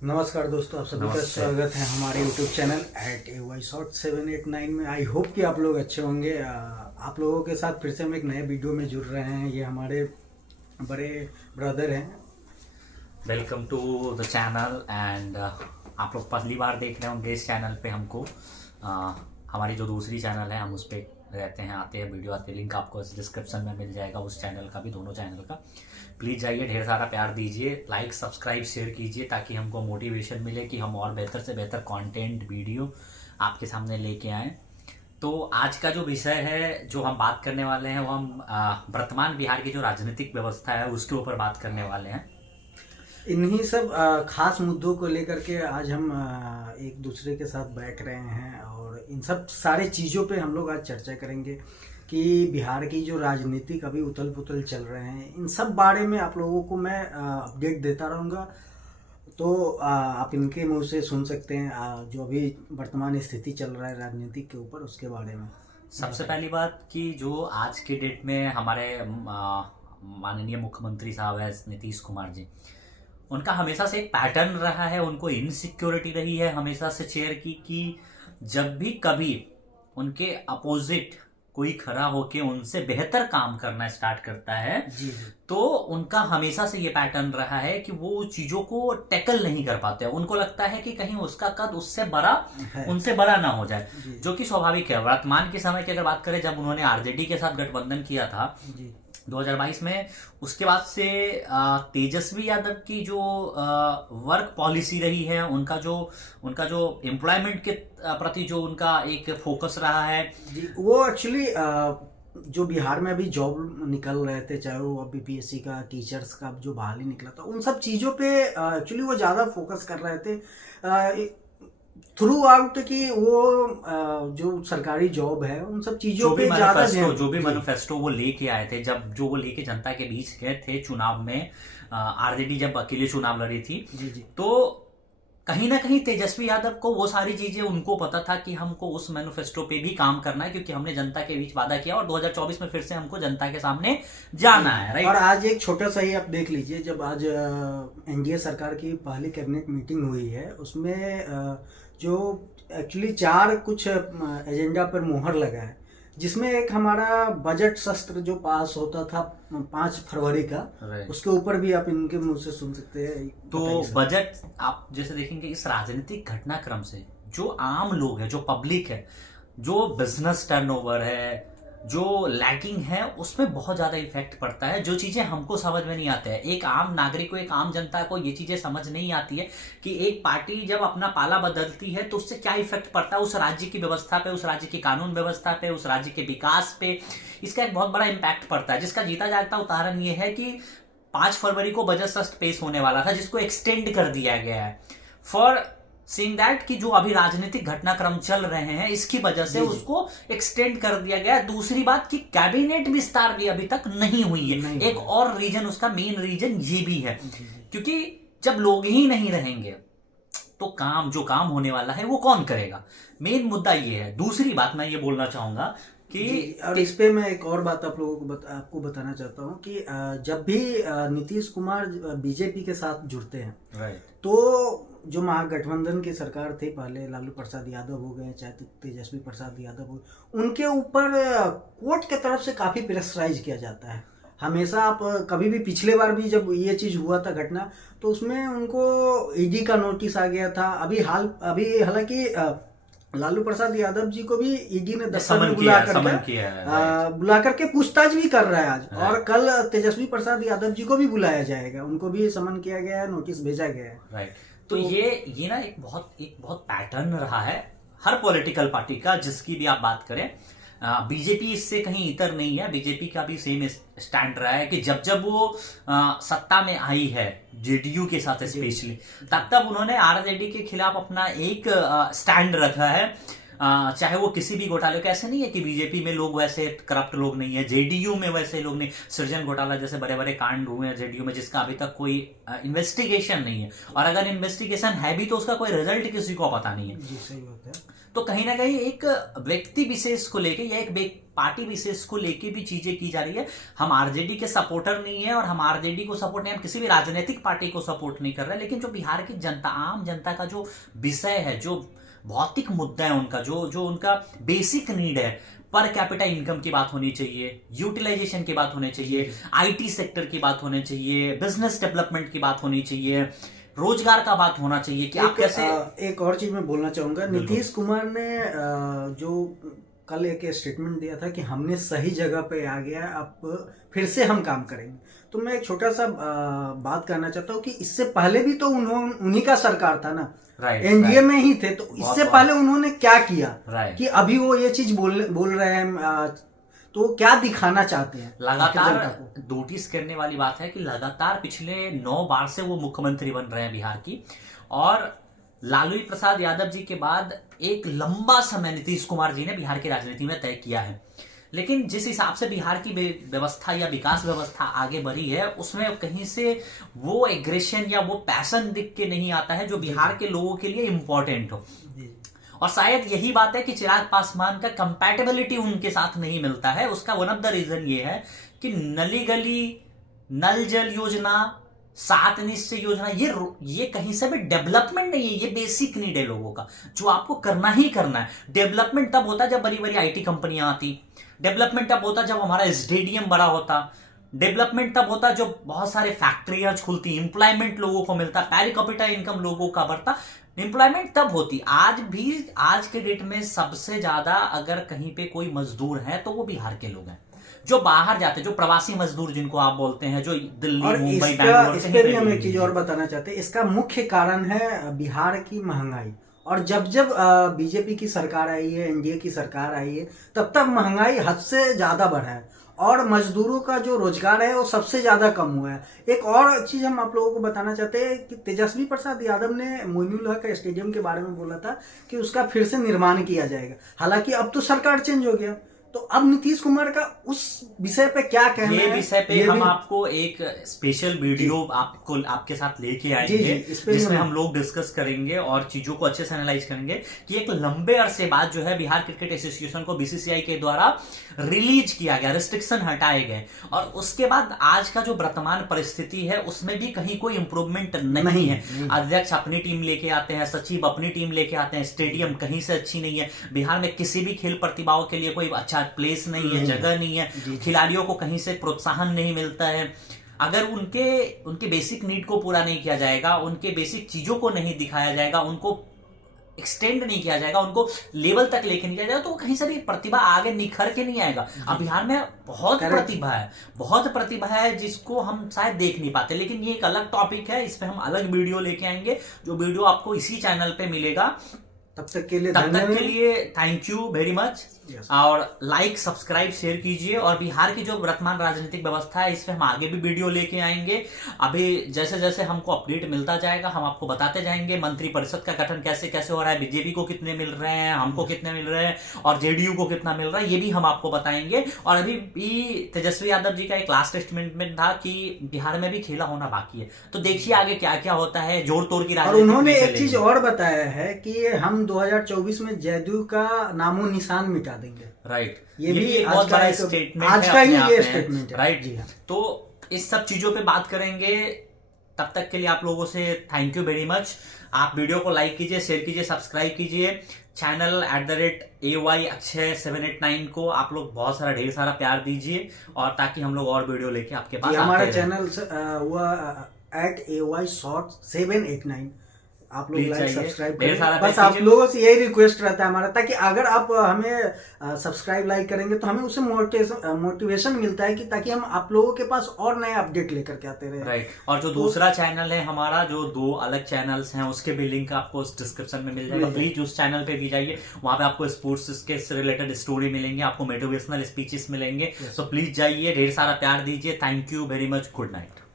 नमस्कार दोस्तों, आप सभी का नमस्ते। स्वागत है हमारे YouTube चैनल @AY789 में। आई होप कि आप लोग अच्छे होंगे। आप लोगों के साथ फिर से हम एक नए वीडियो में जुड़ रहे हैं। ये हमारे बड़े ब्रदर हैं। Welcome to the channel and आप लोग पहली बार देख रहे होंगे इस चैनल पे हमको। हमारी जो दूसरी चैनल है हम उस पर रहते हैं, आते हैं, वीडियो आते हैं। लिंक आपको डिस्क्रिप्शन में मिल जाएगा उस चैनल का भी, दोनों चैनल का। प्लीज़ जाइए, ढेर सारा प्यार दीजिए, लाइक सब्सक्राइब शेयर कीजिए ताकि हमको मोटिवेशन मिले कि हम और बेहतर से बेहतर कंटेंट वीडियो आपके सामने लेके आएँ। तो आज का जो विषय है जो हम बात करने वाले हैं वो हम वर्तमान बिहार की जो राजनीतिक व्यवस्था है उसके ऊपर बात करने वाले हैं। इन्हीं सब खास मुद्दों को लेकर के आज हम एक दूसरे के साथ बैठ रहे हैं और इन सब सारे चीज़ों पे हम लोग आज चर्चा करेंगे कि बिहार की जो राजनीतिक अभी उथल पुथल चल रहे हैं, इन सब बारे में आप लोगों को मैं अपडेट देता रहूँगा। तो आप इनके मुंह से सुन सकते हैं जो अभी वर्तमान स्थिति चल रहा है राजनीतिक के ऊपर, उसके बारे में। सबसे पहली बात कि जो आज के डेट में हमारे माननीय मुख्यमंत्री साहब है नीतीश कुमार जी, उनका हमेशा से एक पैटर्न रहा है, उनको इनसिक्योरिटी रही है हमेशा से चेयर की कि जब भी कभी उनके अपोजिट कोई खड़ा होके उनसे बेहतर काम करना स्टार्ट करता है जी। तो उनका हमेशा से ये पैटर्न रहा है कि वो चीजों को टैकल नहीं कर पाते। उनको लगता है कि कहीं उसका कद उससे बड़ा है। उनसे बड़ा ना हो जाए, जी। जो कि स्वाभाविक है। वर्तमान के समय की अगर बात करें, जब उन्होंने आरजेडी के साथ गठबंधन किया था जी 2022 में, उसके बाद से तेजस्वी यादव की जो वर्क पॉलिसी रही है, उनका जो एम्प्लॉयमेंट के प्रति जो उनका एक फोकस रहा है जी, वो एक्चुअली जो बिहार में अभी जॉब निकल रहे थे, चाहे वो बीपीएससी का, टीचर्स का जो बहाली निकला था, उन सब चीज़ों पे एक्चुअली वो ज़्यादा फोकस कर रहे थे थ्रू आउट कि वो जो सरकारी जॉब है उन सब चीज़ों पे ज़्यादा जो भी मैनिफेस्टो वो लेके आए थे, जब जो वो लेके जनता के बीच गए थे चुनाव में, आरजेडी जब अकेले चुनाव लड़ी थी, जी जी। तो कहीं ना कहीं तेजस्वी यादव को वो सारी चीजें, उनको पता था कि हमको उस मैनिफेस्टो पे भी काम करना है, क्योंकि हमने जनता के बीच वादा किया और 2024 में फिर से हमको जनता के सामने जाना है, राइट। और आज एक छोटा सा ही आप देख लीजिए, जब आज एनडीए सरकार की पहली कैबिनेट मीटिंग हुई है, उसमें जो एक्चुअली 4 कुछ एजेंडा पर मुहर लगा है, जिसमें एक हमारा बजट शस्त्र जो पास होता था 5 फरवरी का, उसके ऊपर भी आप इनके मुंह से सुन सकते हैं। तो बजट आप जैसे देखेंगे, इस राजनीतिक घटनाक्रम से जो आम लोग है, जो पब्लिक है, जो बिजनेस टर्नओवर है, जो लैकिंग है, उसमें बहुत ज्यादा इफेक्ट पड़ता है। जो चीजें हमको समझ में नहीं आते हैं, एक आम नागरिक को, एक आम जनता को ये चीजें समझ नहीं आती है कि एक पार्टी जब अपना पाला बदलती है तो उससे क्या इफेक्ट पड़ता है उस राज्य की व्यवस्था पे, उस राज्य की कानून व्यवस्था पे, उस राज्य के विकास पे। इसका एक बहुत बड़ा इम्पैक्ट पड़ता है, जिसका जीता जागता उदाहरण ये है कि 5 फरवरी को बजट शस्त्र पेश होने वाला था, जिसको एक्सटेंड कर दिया गया है फॉर सीइंग दैट कि जो अभी राजनीतिक घटनाक्रम चल रहे हैं इसकी वजह से उसको एक्सटेंड कर दिया गया। दूसरी बात कि कैबिनेट विस्तार भी अभी तक नहीं हुई है। एक और रीजन, उसका मेन रीजन ये भी है, क्योंकि जब लोग ही नहीं रहेंगे तो जो काम होने वाला है वो कौन करेगा। मेन मुद्दा ये है। दूसरी बात मैं ये बोलना चाहूंगा कि और इस पे मैं एक और बात आप लोगों को आपको बताना चाहता हूँ कि जब भी नीतीश कुमार बीजेपी के साथ जुड़ते हैं, तो जो महागठबंधन की सरकार थी, पहले लालू प्रसाद यादव हो गए, चाहे तेजस्वी प्रसाद यादव हो, उनके ऊपर कोर्ट के तरफ से काफ़ी प्रेशराइज किया जाता है हमेशा। आप कभी भी, पिछले बार भी जब ये चीज़ हुआ था घटना, तो उसमें उनको ईडी का नोटिस आ गया था। अभी हालांकि लालू प्रसाद यादव जी को भी ईडी ने 10 में बुला करके पूछताछ भी कर रहा है आज, और कल तेजस्वी प्रसाद यादव जी को भी बुलाया जाएगा, उनको भी समन किया गया है, नोटिस भेजा गया है। राइट। तो ये ना एक बहुत पैटर्न रहा है हर पॉलिटिकल पार्टी का, जिसकी भी आप बात करें। बीजेपी इससे कहीं इतर नहीं है। बीजेपी का भी सेम स्टैंड रहा है कि जब वो सत्ता में आई है जेडीयू के साथ स्पेशली, तब उन्होंने आरजेडी के खिलाफ अपना एक स्टैंड रखा है। चाहे वो किसी भी घोटाले का, ऐसे नहीं है कि बीजेपी में लोग वैसे करप्ट लोग नहीं है, जेडीयू में वैसे लोग नहीं, सृजन घोटाला जैसे बड़े बड़े कांड हुए हैं जेडीयू में जिसका अभी तक कोई इन्वेस्टिगेशन नहीं है, और अगर इन्वेस्टिगेशन है भी तो उसका कोई रिजल्ट किसी को पता नहीं है। जी सही बात है। तो कहीं ना कहीं एक व्यक्ति विशेष को लेके या एक पार्टी विशेष को लेके भी चीजें की जा रही है। हम आरजेडी के सपोर्टर नहीं है और हम आरजेडी को सपोर्ट नहीं, हम किसी भी राजनीतिक पार्टी को सपोर्ट नहीं कर रहे, लेकिन जो बिहार की जनता, आम जनता का जो विषय है, जो भौतिक मुद्दा है उनका, जो उनका बेसिक नीड है, पर कैपिटा इनकम की बात होनी चाहिए, यूटिलाइजेशन की बात होनी चाहिए, आईटी सेक्टर की बात होनी चाहिए, बिजनेस डेवलपमेंट की बात होनी चाहिए, रोजगार का बात होना चाहिए कि आप कैसे। एक और चीज मैं बोलना चाहूंगा, नीतीश कुमार ने जो कल एक स्टेटमेंट दिया था कि हमने सही जगह पे आ गया, अब फिर से हम काम करेंगे। तो मैं एक छोटा सा बात करना चाहता हूँ कि इससे पहले भी तो उन्हीं का सरकार था ना, एनडीए में ही थे, तो इससे पहले उन्होंने क्या किया कि अभी वो ये चीज बोल रहे हैं, तो क्या दिखाना चाहते हैं? लगातार नोटिस करने वाली बात है कि लगातार पिछले 9 बार से वो मुख्यमंत्री बन रहे हैं बिहार की, और लालू प्रसाद यादव जी के बाद एक लंबा समय नीतीश कुमार जी ने बिहार की राजनीति में तय किया है। लेकिन जिस हिसाब से बिहार की व्यवस्था या विकास व्यवस्था आगे बढ़ी है, उसमें कहीं से वो एग्रेशन या वो पैशन दिख के नहीं आता है जो बिहार के लोगों के लिए इंपॉर्टेंट हो। और शायद यही बात है कि चिराग पासवान का कंपैटिबिलिटी उनके साथ नहीं मिलता है। उसका वन ऑफ द रीजन ये है कि नली गली, नल जल योजना, 7 निश्चय योजना, ये कहीं से भी डेवलपमेंट नहीं है, ये बेसिक नीड है लोगों का जो आपको करना ही करना है। डेवलपमेंट तब होता जब बड़ी बड़ी आईटी कंपनियां आती, डेवलपमेंट तब होता जब हमारा स्टेडियम बड़ा होता, डेवलपमेंट तब होता जब बहुत सारे फैक्ट्रियां खुलती, एम्प्लॉयमेंट लोगों को मिलता, पैर कैपिटा इनकम लोगों का बढ़ता, एम्प्लॉयमेंट तब होती। आज के डेट में सबसे ज्यादा अगर कहीं पे कोई मजदूर है तो वो बिहार के लोग हैं, जो बाहर जाते, जो प्रवासी मजदूर जिनको आप बोलते हैं, जो दिल्ली, मुंबई, बैंगलोर। इस पे भी हम एक चीज और बताना चाहते हैं, इसका मुख्य कारण है बिहार की महंगाई। और जब बीजेपी की सरकार आई है, एनडीए की सरकार आई है, तब तक महंगाई हद से ज्यादा बढ़ा है और मजदूरों का जो रोजगार है वो सबसे ज्यादा कम हुआ है। एक और चीज हम आप लोगों को बताना चाहते हैं कि तेजस्वी प्रसाद यादव ने मोइनुल हक स्टेडियम के बारे में बोला था कि उसका फिर से निर्माण किया जाएगा। हालांकि अब तो सरकार चेंज हो गया, तो अब नीतीश कुमार का उस विषय पे क्या कहना है? ये विषय पे हम आपको एक स्पेशल वीडियो आपके साथ लेके आएंगे जिसमें हम लोग डिस्कस करेंगे और चीजों को अच्छे से एनालाइज करेंगे कि एक लंबे अरसे बाद जो है बिहार क्रिकेट एसोसिएशन को बीसीसीआई के द्वारा रिलीज किया गया, रिस्ट्रिक्शन हटाए गए, और उसके बाद आज का जो वर्तमान परिस्थिति है उसमें भी कहीं कोई इंप्रूवमेंट नहीं है। अध्यक्ष अपनी टीम लेके आते हैं, सचिव अपनी टीम लेके आते हैं, स्टेडियम कहीं से अच्छी नहीं है, बिहार में किसी भी खेल प्रतिभाओं के लिए कोई अच्छा प्लेस नहीं है, जगह नहीं है, खिलाड़ियों को कहीं से प्रोत्साहन नहीं मिलता है। अगर उनके बेसिक नीड को पूरा नहीं किया जाएगा, उनके बेसिक चीजों को नहीं दिखाया जाएगा, उनको एक्सटेंड नहीं किया जाएगा, उनको लेवल तक लेके नहीं किया जाएगा, तो कहीं से भी प्रतिभा आगे निखर के नहीं आएगा। अब बिहार में बहुत प्रतिभा है जिसको हम शायद देख नहीं पाते, लेकिन ये एक अलग टॉपिक है, इस पे हम अलग वीडियो लेके आएंगे, जो वीडियो आपको इसी चैनल पे मिलेगा। तब तक के लिए थैंक यू वेरी मच। और लाइक, सब्सक्राइब, शेयर कीजिए। और बिहार की जो वर्तमान राजनीतिक व्यवस्था है इस पे हम आगे भी वीडियो लेके आएंगे। अभी जैसे जैसे हमको अपडेट मिलता जाएगा हम आपको बताते जाएंगे। मंत्री परिषद का गठन कैसे कैसे हो रहा है, बीजेपी को कितने मिल रहे हैं, हमको कितने मिल रहे हैं, और जेडीयू को कितना मिल रहा है, ये भी हम आपको बताएंगे। और अभी भी तेजस्वी यादव जी का एक लास्ट स्टेटमेंट था कि बिहार में भी खेला होना बाकी है, तो देखिए आगे क्या क्या होता है। जोड़ तोड़ की राजनीति। और उन्होंने एक चीज और बताया है कि हम 2024 में जदयू का नामो निशान मिटा देंगे। राइट, ये भी एक बहुत बड़ा स्टेटमेंट है, आज का ही ये स्टेटमेंट है। राइट जी हाँ, तो इस सब चीजों पे बात करेंगे। तब तक के लिए आप लोगों से थैंक यू वेरी मच। आप वीडियो को लाइक कीजिए, शेयर कीजिए, सब्सक्राइब कीजिए। चैनल @AY Akshay 789 को आप लोग बहुत सारा ढेर सारा प्यार दीजिए, और ताकि हम लोग और वीडियो लेके आपके पास हमारा चैनल हुआ @AY Short 789, आप लोग लाइक सब्सक्राइब करें। बस आप लोगों से यही रिक्वेस्ट रहता है हमारा, ताकि अगर आप हमें सब्सक्राइब लाइक करेंगे तो हमें उससे मोटिवेशन मिलता है कि ताकि हम आप लोगों के पास और नए अपडेट लेकर के आते रहे। राइट, और जो दूसरा चैनल है हमारा, जो 2 अलग चैनल्स हैं, उसके भी लिंक आपको डिस्क्रिप्शन में मिल जाएगा। प्लीज उस चैनल पे भी जाइए, वहां पे आपको स्पोर्ट्स के रिलेटेड स्टोरी मिलेंगे, आपको मोटिवेशनल स्पीचेस मिलेंगे। तो प्लीज जाइए, ढेर सारा प्यार दीजिए। Thank you very much, good night.